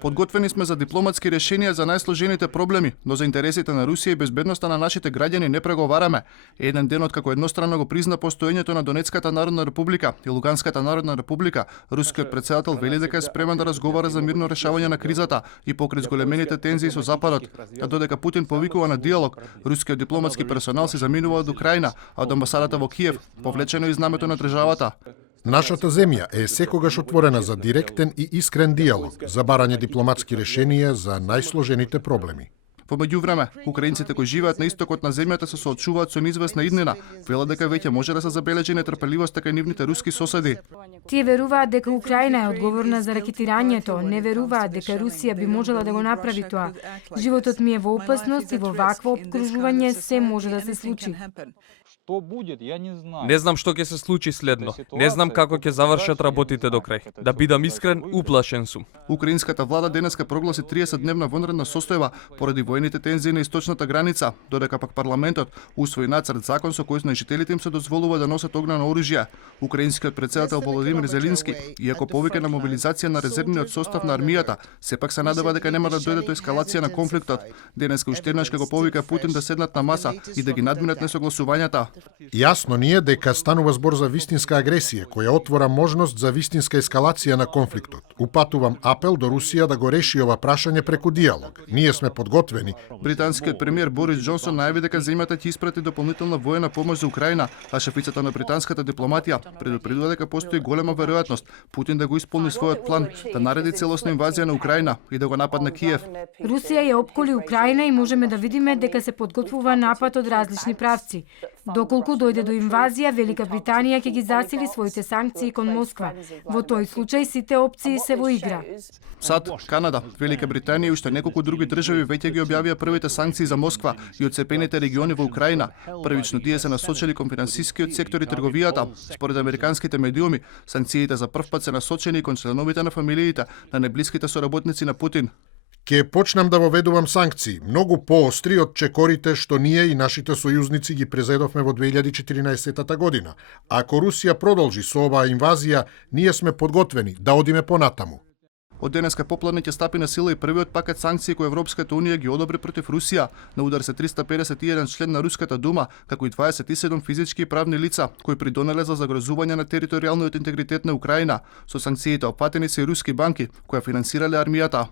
Подготвени сме за дипломатски решенија за најсложените проблеми, но за интересите на Русија и безбедноста на нашите граѓани не преговараме. Еден ден откако едностранно го призна постоењето на Донецката народна република и Луганската народна република, рускиот претседател вели дека е спремен да разговара за мирно решавање на кризата и покрај зголемените тензии со Западот. А додека Путин повикува на диалог, рускиот дипломатски персонал се заминува од Украина, а од амбасадата во Киев повлечено и знамето на државата. Нашата земја е секогаш отворена за директен и искрен диалог, за барање дипломатски решенија за најсложените проблеми. Во меѓувреме, украинците кои живеат на истокот на земјата се соочуваат со неизвестна иднина. Велат дека веќе може да се забележи нетрпеливост кај нивните руски соседи. Тие веруваат дека Украина е одговорна за ракетирањето, не веруваат дека Русија би можела да го направи тоа. Животот ми е во опасност и во вакво обкружување се може да се случи. Не знам што ќе се случи следно. Не знам како ќе завршат работите до крај. Да бидам искрен, уплашен сум. Украинската влада денеска прогласи 30-дневна вонредна состојба поради воените тензии на источната граница, додека пак парламентот усвои нацрт закон со кој на жителите им се дозволува да носат огнено оружје. Украинскиот претседател Володимир Зеленски, иако повика на мобилизација на резервниот состав на армијата, сепак се надева дека нема да дојде до ескалација на конфликтот. Денеска уште еднаш го повика Путин да седнат на маса и да ги надминат несогласувањата. Јасно ни е дека станува збор за вистинска агресија, која отвора можност за вистинска ескалација на конфликтот. Упатувам апел до Русија да го реши ова прашање преку диалог. Ние сме подготвени. Британскиот премиер Борис Џонсон најави дека земјата ќе испрати дополнителна воена помош за Украина, а шефицата на британската дипломатија предупредува дека постои голема веројатност Путин да го исполни својот план да нареди целосна инвазија на Украина и да го нападне Киев. Русија ја опколи Украина и можеме да видиме дека се подготвува напад од различни правци. Доколку дојде до инвазија, Велика Британија ќе ги засили своите санкции кон Москва. Во тој случај сите опции се во игра. САД, Канада, Велика Британија и уште неколку други држави веќе ги објавија првите санкции за Москва и одцепените региони во Украина. Првично тие се насочени кон финансискиот сектор и трговијата. Според американските медиуми, санкциите за прв пат се насочени кон членовите на фамилиите на најблиските соработници на Путин. Ке почнам да воведувам санкции, многу поостри од чекорите што ние и нашите сојузници ги презедовме во 2014 година. Ако Русија продолжи со оваа инвазија, ние сме подготвени да одиме понатаму. Од денеска попладне ќе стапи на сила и првиот пакет санкции кој Европската унија ги одобри против Русија. На удар се 351 член на Руската дума, како и 27 физички и правни лица, кои придонеле за загрозување на територијалниот интегритет на Украина. Со санкциите опфатени се и руски банки, кои финансирале армијата.